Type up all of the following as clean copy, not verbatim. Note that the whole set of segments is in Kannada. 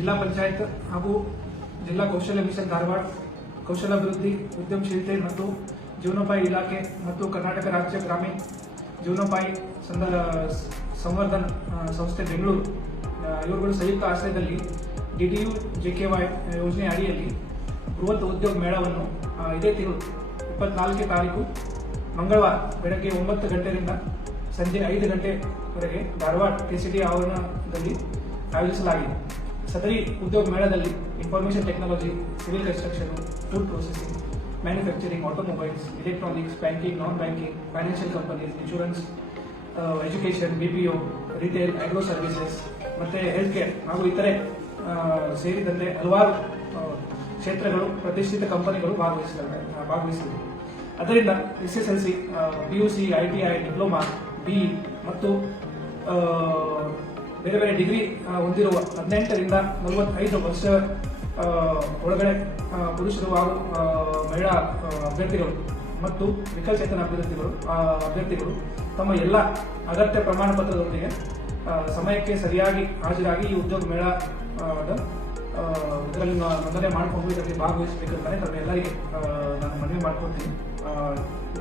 ಜಿಲ್ಲಾ ಪಂಚಾಯತ್ ಹಾಗೂ ಜಿಲ್ಲಾ ಕೌಶಲ್ಯ ಮಿಷನ್ ಧಾರವಾಡ, ಕೌಶಲಾಭಿವೃದ್ಧಿ, ಉದ್ಯಮಶೀಲತೆ ಮತ್ತು ಜೀವನೋಪಾಯ ಇಲಾಖೆ ಮತ್ತು ಕರ್ನಾಟಕ ರಾಜ್ಯ ಗ್ರಾಮೀಣ ಜೀವನೋಪಾಯ ಸಂವರ್ಧನ ಸಂಸ್ಥೆ ಬೆಂಗಳೂರು ಇವುಗಳು ಸಂಯುಕ್ತ ಆಶ್ರಯದಲ್ಲಿ DDU JKY ಯೋಜನೆ ಅಡಿಯಲ್ಲಿ ಬೃಹತ್ ಉದ್ಯೋಗ ಮೇಳವನ್ನು ಇದೇ ತಿಂಗಳು 24ನೇ ತಾರೀಕು ಮಂಗಳವಾರ ಬೆಳಗ್ಗೆ 9 ಗಂಟೆಯಿಂದ ಸಂಜೆ 5 ಗಂಟೆವರೆಗೆ ಧಾರವಾಡ KCD ಆವರಣದಲ್ಲಿ ಆಯೋಜಿಸಲಾಗಿದೆ. ಸದರಿ ಉದ್ಯೋಗ ಮೇಳದಲ್ಲಿ information technology, civil construction, food processing, manufacturing, automobiles, electronics, banking, ನಾನ್ banking, financial companies, insurance, education, BPO, retail, agro services ಮತ್ತು ಹೆಲ್ತ್ ಕೇರ್ ಹಾಗೂ ಇತರೆ ಸೇರಿದಂತೆ ಹಲವಾರು ಕ್ಷೇತ್ರಗಳು, ಪ್ರತಿಷ್ಠಿತ ಕಂಪನಿಗಳು ಭಾಗವಹಿಸಿವೆ. ಅದರಿಂದ SSLC, PUC, ITI, diploma, BE ಮತ್ತು ಬೇರೆ ಬೇರೆ ಡಿಗ್ರಿ ಹೊಂದಿರುವ 18 ರಿಂದ 45 ವರ್ಷ ಒಳಗಡೆ ಪುರುಷರು ಹಾಗೂ ಮಹಿಳಾ ಅಭ್ಯರ್ಥಿಗಳು ಮತ್ತು ವಿಕಲಚೇತನ ಅಭ್ಯರ್ಥಿಗಳು ತಮ್ಮ ಎಲ್ಲ ಅಗತ್ಯ ಪ್ರಮಾಣ ಪತ್ರದೊಂದಿಗೆ ಸಮಯಕ್ಕೆ ಸರಿಯಾಗಿ ಹಾಜರಾಗಿ ಈ ಉದ್ಯೋಗ ಮೇಳ ಇದರಲ್ಲಿ ನೋಂದಣಿ ಮಾಡಿಕೊಂಡು ಇದರಲ್ಲಿ ಭಾಗವಹಿಸಬೇಕಂತಾನೆ ತಮ್ಮೆಲ್ಲರಿಗೆ ನಾನು ಮನವಿ ಮಾಡ್ಕೊಳ್ತೀನಿ.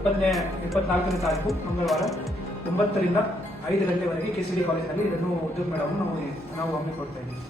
24ನೇ ತಾರೀಕು ಮಂಗಳವಾರ 9 ರಿಂದ 5 ಗಂಟೆವರೆಗೆ KCD ಕಾಲೇಜಿನಲ್ಲಿ ಇದನ್ನು ಉದ್ಯೋಗ ಮೇಳವನ್ನು ನಾವು ಹಮ್ಮಿಕೊಳ್ತಾ ಇದ್ದೀವಿ.